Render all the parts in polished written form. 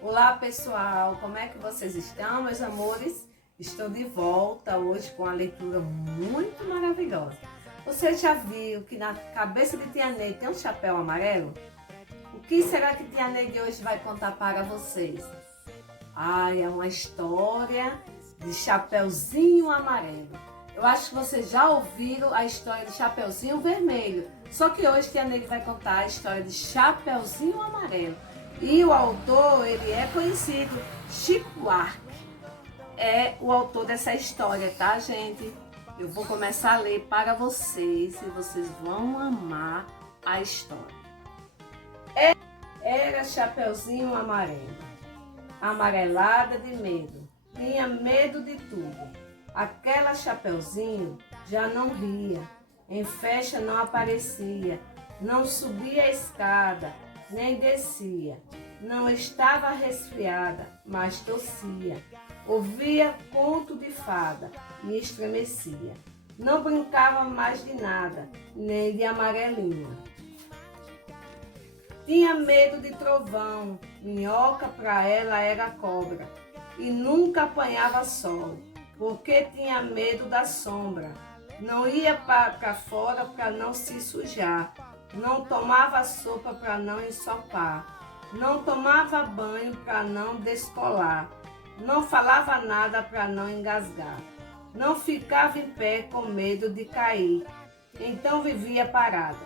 Olá pessoal, como é que vocês estão, meus amores? Estou de volta hoje com uma leitura muito maravilhosa. Você já viu que na cabeça de Tia Ney tem um chapéu amarelo? O que será que Tia Ney de hoje vai contar para vocês? É uma história de Chapeuzinho Amarelo. Eu acho que vocês já ouviram a história de Chapeuzinho Vermelho. Só que hoje Tia Ney vai contar a história de Chapeuzinho Amarelo. E o autor, ele é conhecido, Chico Buarque. É o autor dessa história, tá, gente? Eu vou começar a ler para vocês e vocês vão amar a história. Era Chapeuzinho Amarelo, amarelada de medo, tinha medo de tudo. Aquela Chapeuzinho já não ria, em festa não aparecia, não subia a escada, nem descia. Não estava resfriada, mas tossia. Ouvia conto de fada e estremecia. Não brincava mais de nada, nem de amarelinha. Tinha medo de trovão, minhoca para ela era cobra. E nunca apanhava sol, porque tinha medo da sombra. Não ia para fora para não se sujar. Não tomava sopa para não ensopar. Não tomava banho para não descolar. Não falava nada para não engasgar. Não ficava em pé com medo de cair. Então vivia parada,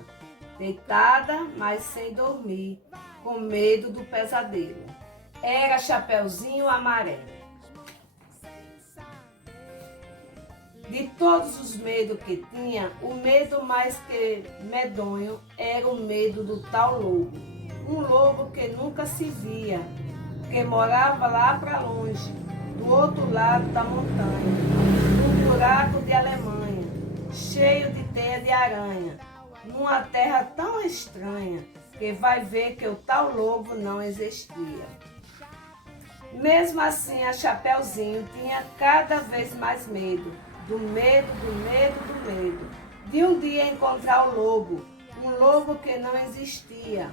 deitada, mas sem dormir, com medo do pesadelo. Era Chapeuzinho Amarelo. De todos os medos que tinha, o medo mais que medonho era o medo do tal lobo. Um lobo que nunca se via, que morava lá para longe, do outro lado da montanha, num buraco de Alemanha, cheio de teia de aranha, numa terra tão estranha, que vai ver que o tal lobo não existia. Mesmo assim, a Chapeuzinho tinha cada vez mais medo, do medo, do medo, do medo, de um dia encontrar o lobo, um lobo que não existia.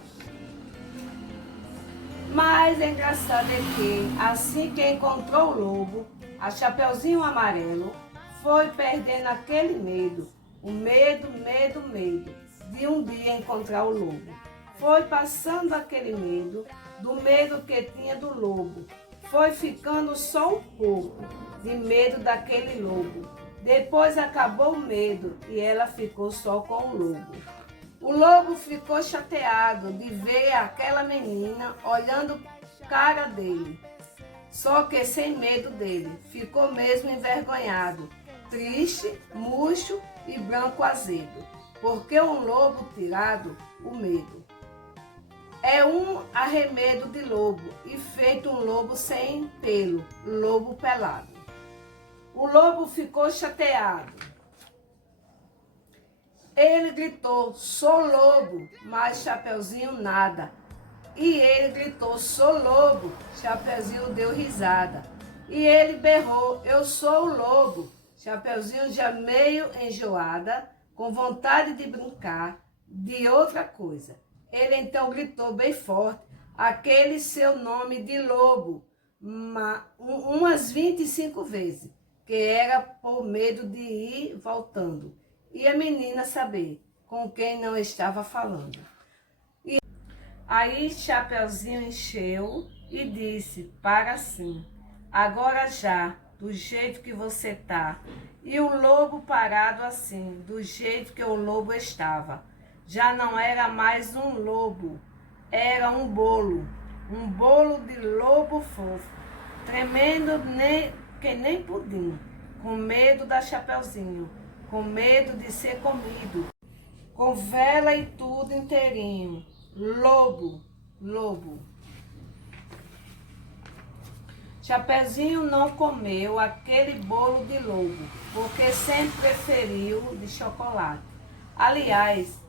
Mas engraçado é que, assim que encontrou o lobo, a Chapeuzinho Amarelo foi perdendo aquele medo, o medo, medo, medo, de um dia encontrar o lobo. Foi passando aquele medo, do medo que tinha do lobo, foi ficando só um pouco de medo daquele lobo. Depois acabou o medo e ela ficou só com o lobo. O lobo ficou chateado de ver aquela menina olhando cara dele, só que sem medo dele. Ficou mesmo envergonhado, triste, murcho e branco azedo, porque um lobo tirado, o medo. É um arremedo de lobo e feito um lobo sem pelo, lobo pelado. O lobo ficou chateado. Ele gritou, sou lobo, mas Chapeuzinho nada. E ele gritou, sou lobo, Chapeuzinho deu risada. E ele berrou, eu sou o lobo. Chapeuzinho já meio enjoada, com vontade de brincar de outra coisa. Ele então gritou bem forte, aquele seu nome de lobo, umas 25 vezes, que era por medo de ir voltando. E a menina saber com quem não estava falando. E aí Chapeuzinho encheu e disse, para assim, agora já, do jeito que você tá. E o lobo parado assim, do jeito que o lobo estava. Já não era mais um lobo, era um bolo de lobo fofo, tremendo que nem pudim, com medo da Chapeuzinho, com medo de ser comido, com vela e tudo inteirinho. Lobo, lobo. Chapeuzinho não comeu aquele bolo de lobo, porque sempre preferiu de chocolate. Aliás,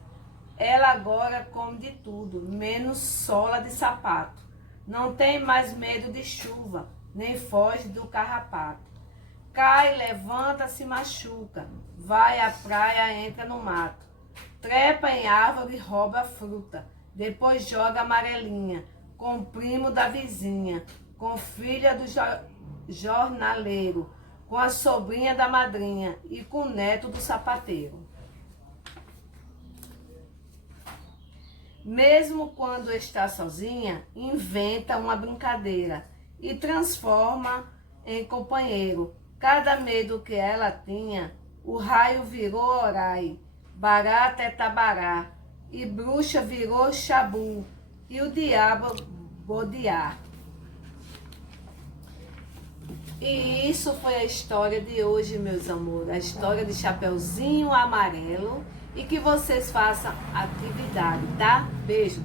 ela agora come de tudo, menos sola de sapato. Não tem mais medo de chuva, nem foge do carrapato. Cai, levanta, se machuca, vai à praia, entra no mato. Trepa em árvore, rouba fruta, depois joga amarelinha, com o primo da vizinha, com filha do jornaleiro, com a sobrinha da madrinha e com o neto do sapateiro. Mesmo quando está sozinha, inventa uma brincadeira e transforma em companheiro. Cada medo que ela tinha, o raio virou orai, barata é tabará, e bruxa virou xabu, e o diabo bodiá. E isso foi a história de hoje, meus amores. A história de Chapeuzinho Amarelo. E que vocês façam atividade, tá? Beijo.